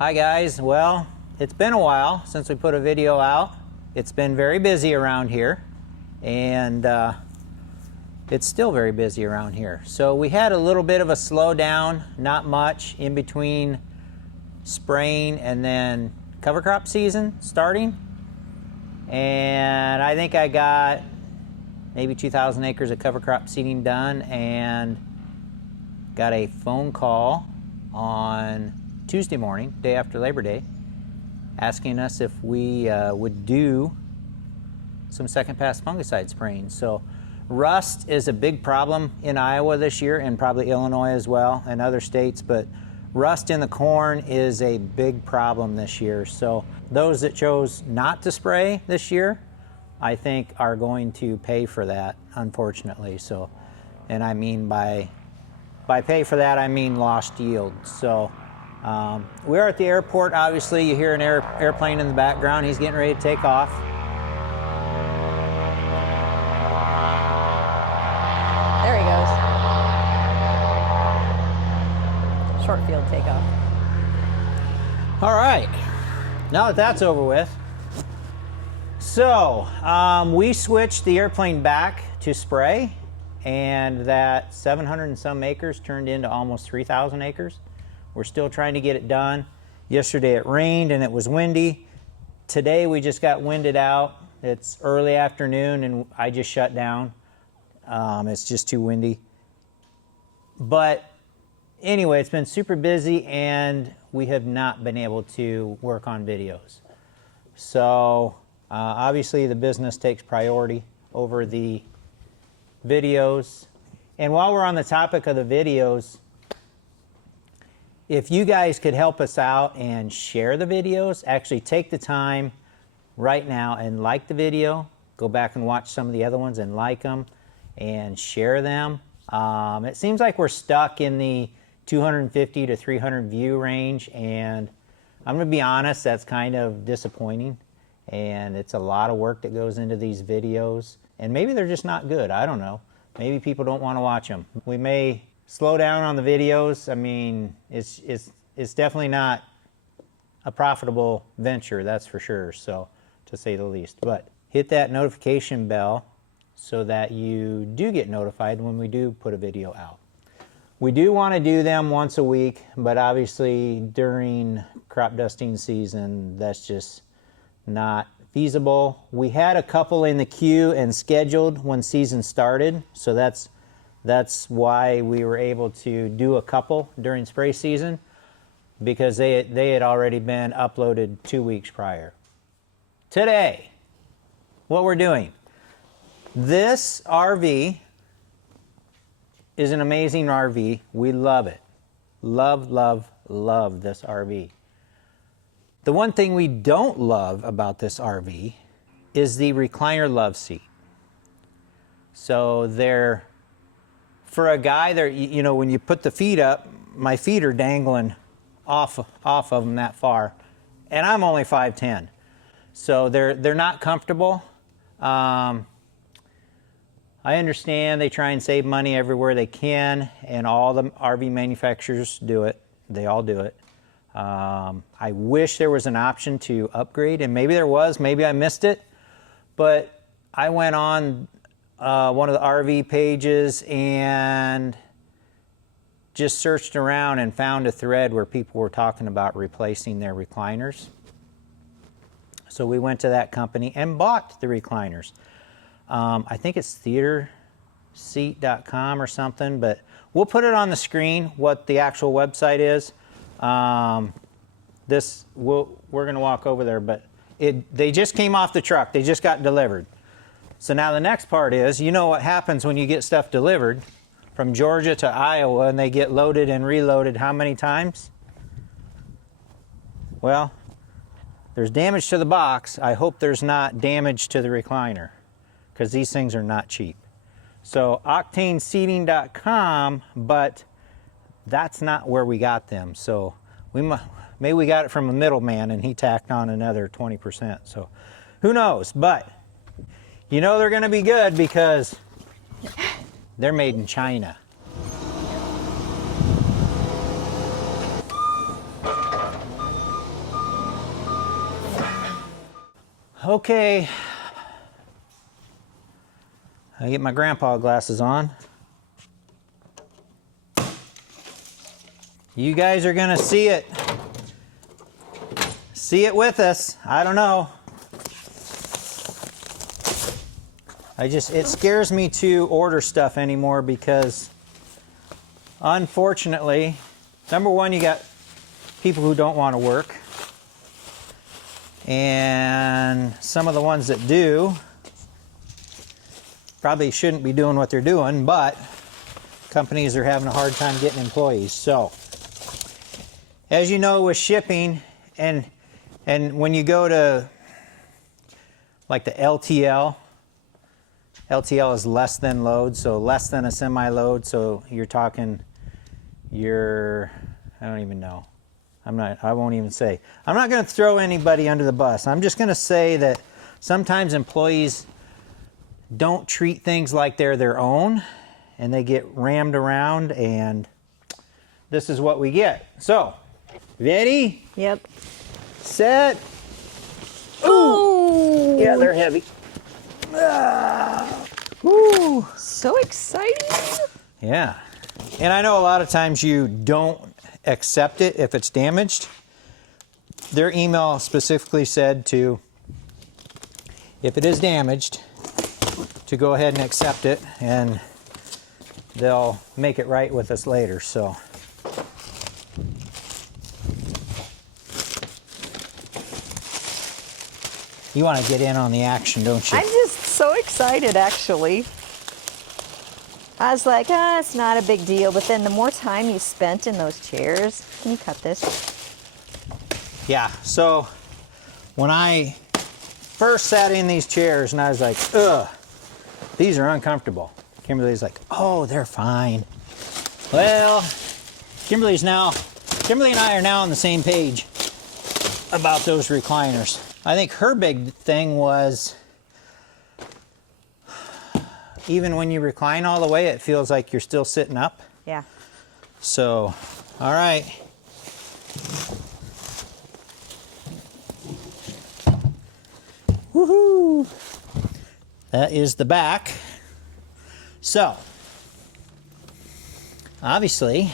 Hi guys, well, it's been a while since we put a video out. It's been very busy around here, and it's still very busy around here. So we had a little bit of a slowdown, not much, in between spraying and then cover crop season starting. And I think I got maybe 2,000 acres of cover crop seeding done, and got a phone call on Tuesday morning, day after Labor Day, asking us if we would do some second pass fungicide spraying. So rust is a big problem in Iowa this year, and probably Illinois as well, and other states, but rust in the corn is a big problem this year. So those that chose not to spray this year, I think are going to pay for that, unfortunately. So, and I mean by pay for that, I mean lost yield. So we are at the airport. Obviously, you hear an airplane in the background. He's getting ready to take off. There he goes. Short field takeoff. All right, now that that's over with. So we switched the airplane back to spray, and that 700 and some acres turned into almost 3,000 acres. We're still trying to get it done. Yesterday it rained and it was windy. Today we just got winded out. It's early afternoon and I just shut down. It's just too windy. But anyway, it's been super busy and we have not been able to work on videos. So obviously the business takes priority over the videos. And while we're on the topic of the videos, if you guys could help us out and share the videos, actually take the time right now and like the video, go back and watch some of the other ones and like them and share them. It seems like we're stuck in the 250 to 300 view range, and I'm gonna be honest, that's kind of disappointing, and it's a lot of work that goes into these videos, and maybe they're just not good, I don't know. Maybe people don't want to watch them. We may slow down on the videos. I mean, it's definitely not a profitable venture, that's for sure, so to say the least. But hit that notification bell so that you do get notified when we do put a video out. We do want to do them once a week, but obviously during crop dusting season, that's just not feasible. We had a couple in the queue and scheduled when season started, so that's why we were able to do a couple during spray season, because they had already been uploaded 2 weeks prior. Today, what we're doing, this RV is an amazing RV. We love it. Love, love, love this RV. The one thing we don't love about this RV is the recliner love seat. So they're, for a guy, there, you know, when you put the feet up, my feet are dangling off of them that far, and I'm only 5'10", so they're not comfortable. I understand they try and save money everywhere they can, and all the RV manufacturers do it. They all do it. I wish there was an option to upgrade, and maybe there was. Maybe I missed it, but I went on one of the RV pages and just searched around and found a thread where people were talking about replacing their recliners. So we went to that company and bought the recliners. I think it's theaterseat.com or something, but we'll put it on the screen what the actual website is. We're going to walk over there, but they just came off the truck. They just got delivered. So now the next part is, you know what happens when you get stuff delivered from Georgia to Iowa and they get loaded and reloaded how many times? Well, there's damage to the box. I hope there's not damage to the recliner, because these things are not cheap. So octaneseating.com, but that's not where we got them. So maybe we got it from a middleman and he tacked on another 20%. So who knows? But you know they're going to be good because they're made in China. Okay. I get my grandpa glasses on. You guys are gonna see it. See it with us. I don't know. It scares me to order stuff anymore because unfortunately, number one, you got people who don't want to work. And some of the ones that do probably shouldn't be doing what they're doing, but companies are having a hard time getting employees. So, as you know, with shipping, and when you go to like the LTL is less than load, so less than a semi-load. So you're talking, I don't even know. I won't even say. I'm not going to throw anybody under the bus. I'm just going to say that sometimes employees don't treat things like they're their own, and they get rammed around, and this is what we get. So, ready? Yep. Set. Ooh! Yeah, they're heavy. Woo! So exciting. Yeah. And I know a lot of times you don't accept it if it's damaged. Their email specifically said if it is damaged, to go ahead and accept it, and they'll make it right with us later. So you want to get in on the action, don't you? I'm just so excited, actually. I was like, it's not a big deal. But then the more time you spent in those chairs, can you cut this? Yeah, so when I first sat in these chairs and I was like, ugh, these are uncomfortable. Kimberly's like, oh, they're fine. Well, Kimberly and I are now on the same page about those recliners. I think her big thing was, even when you recline all the way, it feels like you're still sitting up. Yeah. So, all right. Woohoo! That is the back. So, obviously,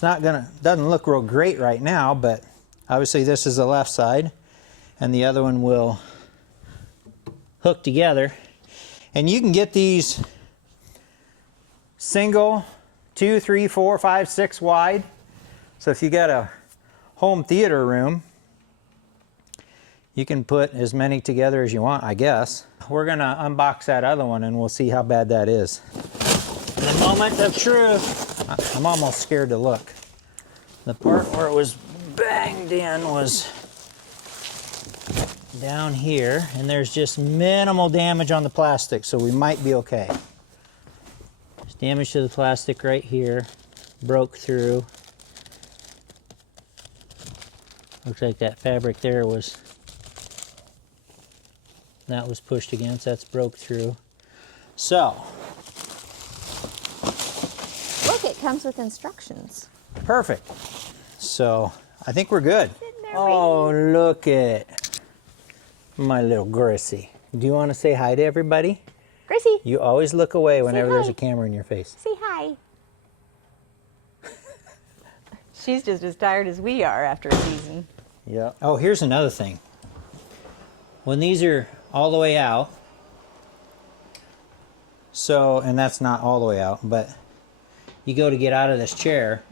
doesn't look real great right now, but obviously this is the left side, and the other one will hook together. And you can get these single, 2, 3, 4, 5, 6 wide. So if you got a home theater room, you can put as many together as you want, I guess. We're gonna unbox that other one and we'll see how bad that is. The moment of truth. I'm almost scared to look. The part where it was banged in was down here, and there's just minimal damage on the plastic, so we might be okay. There's damage to the plastic right here, broke through. Looks like that fabric there was pushed against, that's broke through. So, Look, it comes with instructions. perfect. So, I think we're good. There Oh, look at my little Gracie. Do you want to say hi to everybody? Gracie, You always look away whenever there's hi. a camera in your face. say hi. She's just as tired as we are after a season. Yeah. Oh, here's another thing. When these are all the way out, so, and that's not all the way out, but you go to get out of this chair,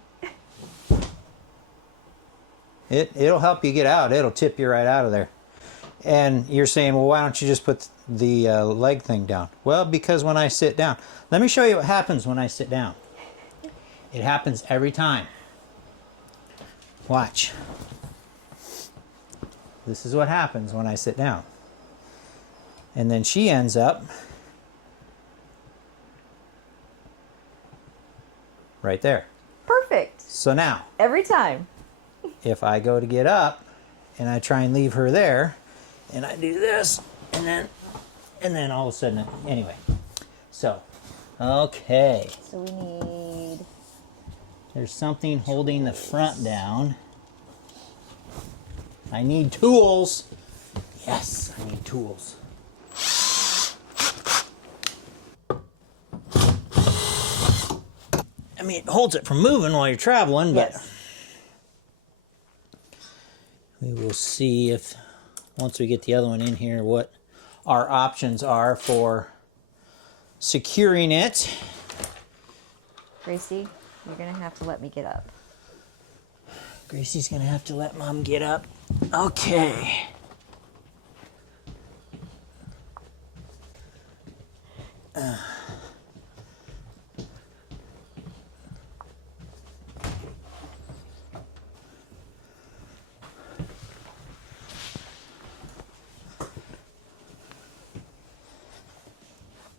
it'll help you get out. It'll tip you right out of there. And you're saying, well, why don't you just put the leg thing down? Well, because when I sit down, let me show you what happens when I sit down. It happens every time. Watch. This is what happens when I sit down. And then she ends up right there. Perfect. So now, Every time. if I go to get up and I try and leave her there, and I do this, and then all of a sudden, anyway. So, okay. So we need... There's something holding the front down. I need tools. Yes, I need tools. I mean, it holds it from moving while you're traveling, but Yes. we will see if, once we get the other one in here, what our options are for securing it. Gracie, you're gonna have to let me get up. Gracie's gonna have to let Mom get up. Okay.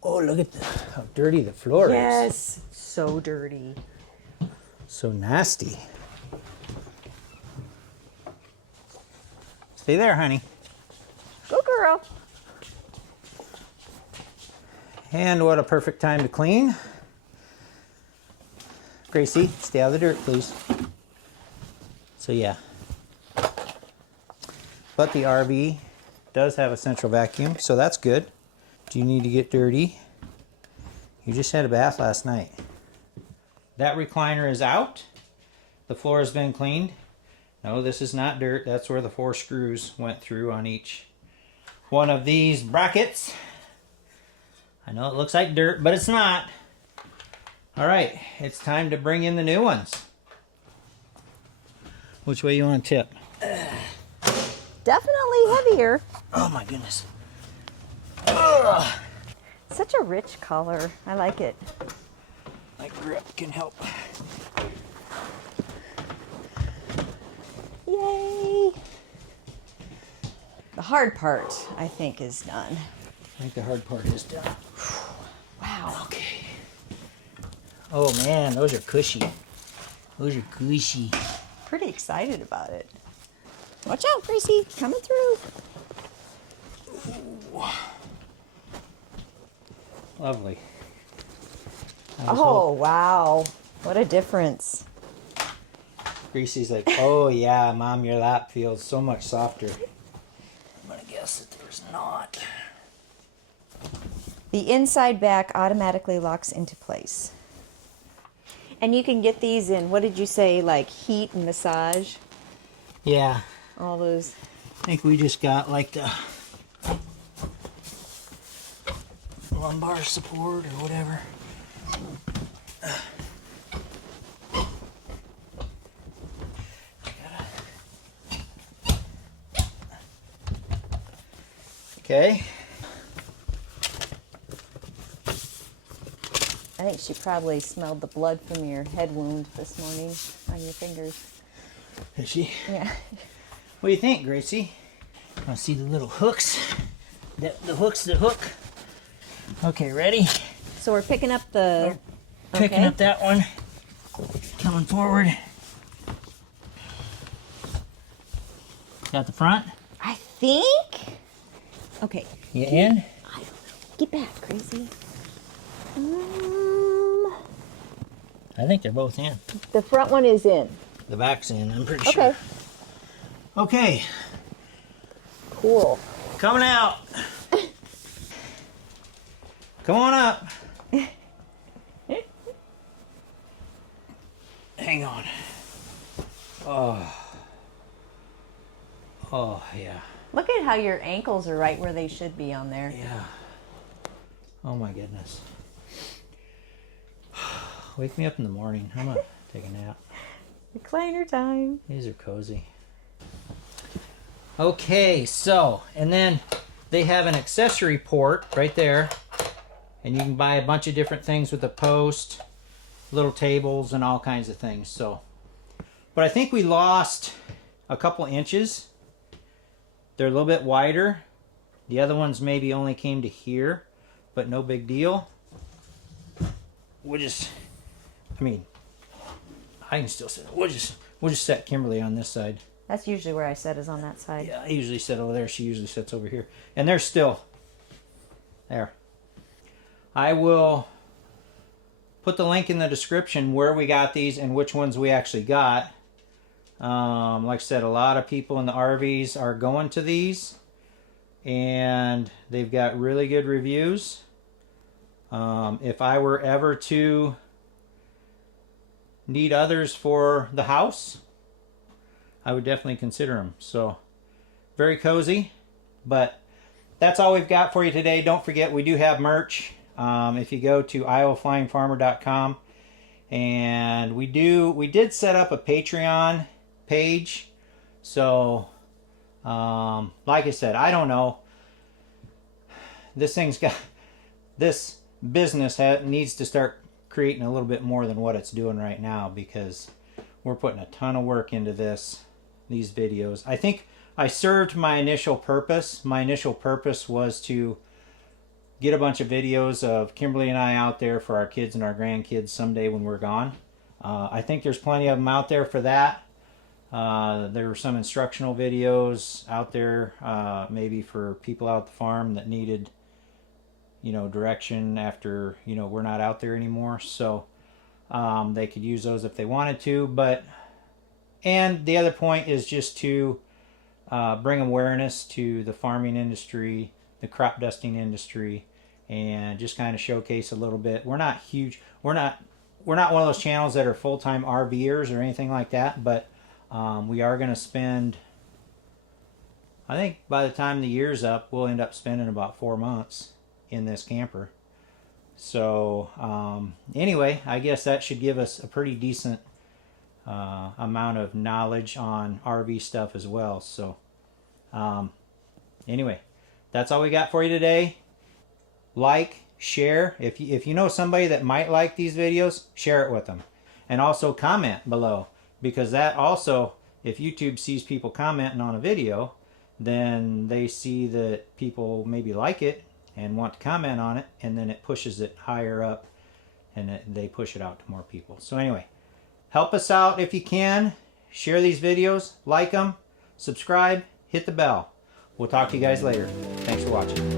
Oh, look at how dirty the floor is. Yes, so dirty. So nasty. Stay there, honey. Go girl. And what a perfect time to clean. Gracie, stay out of the dirt, please. So yeah. But the RV does have a central vacuum, so that's good. Do you need to get dirty? You just had a bath last night. That recliner is out. The floor has been cleaned. No, this is not dirt. That's where the 4 screws went through on each one of these brackets. I know it looks like dirt, but it's not. All right, it's time to bring in the new ones. Which way you want to tip? Definitely heavier. Oh my goodness. Such a rich color. I like it. My grip can help. Yay! The hard part, I think, is done. I think the hard part is done. Wow. Okay. Oh man, those are cushy. Those are cushy. Pretty excited about it. Watch out, Gracie. Coming through. Lovely. Oh, wow. What a difference. Gracie's like, oh yeah, Mom, your lap feels so much softer. I'm gonna guess that there's not. The inside back automatically locks into place. And you can get these in, what did you say, like heat and massage? Yeah, All those. I think we just got like the lumbar support or whatever. Okay. I think she probably smelled the blood from your head wound this morning on your fingers. Is she? Yeah. What do you think, Gracie? Want to see the little hooks? The hooks that hook. Okay, ready? So we're picking up the... Picking up that one. Coming forward. Got the front? I think... Okay. You in? Get back, Gracie. I think they're both in. The front one is in. The back's in, I'm pretty sure. Okay. Okay, Cool. coming out. Come on up. Hang on. Oh, yeah. Look at how your ankles are right where they should be on there. Yeah. Oh my goodness. Wake me up in the morning. I'm gonna take a nap. Recliner time. These are cozy. Okay, so, and then they have an accessory port right there. And you can buy a bunch of different things with a post, little tables, and all kinds of things. So, but I think we lost a couple inches. They're a little bit wider. The other ones maybe only came to here, but no big deal. We'll just, I mean, I can still sit. We'll just set Kimberly on this side. That's usually where I set, is on that side. Yeah, I usually sit over there. She usually sits over here. And they're still there. I will put the link in the description where we got these and which ones we actually got. Like I said, a lot of people in the RVs are going to these. and they've got really good reviews. If I were ever to need others for the house, I would definitely consider them. So very cozy, but that's all we've got for you today. Don't forget, we do have merch. If you go to iowaflyingfarmer.com, and we did set up a Patreon page. So like I said, I don't know, this business needs to start creating a little bit more than what it's doing right now, because we're putting a ton of work into these videos. I think I served my initial purpose. My initial purpose was to get a bunch of videos of Kimberly and I out there for our kids and our grandkids someday when we're gone. I think there's plenty of them out there for that. There were some instructional videos out there, maybe for people out at the farm that needed, direction after, we're not out there anymore. So they could use those if they wanted to. And the other point is just to bring awareness to the farming industry, the crop dusting industry, and just kind of showcase a little bit. We're not huge. We're not one of those channels that are full-time RVers or anything like that, but we are going to spend, I think by the time the year's up, we'll end up spending about 4 months in this camper. So anyway, I guess that should give us a pretty decent amount of knowledge on RV stuff as well. So anyway, that's all we got for you today. Like, share. If you know somebody that might like these videos, share it with them. And also comment below, because that also, if YouTube sees people commenting on a video, then they see that people maybe like it and want to comment on it, and then it pushes it higher up, and they push it out to more people. So anyway, help us out if you can. Share these videos, like them, subscribe, hit the bell. We'll talk to you guys later. Thanks for watching.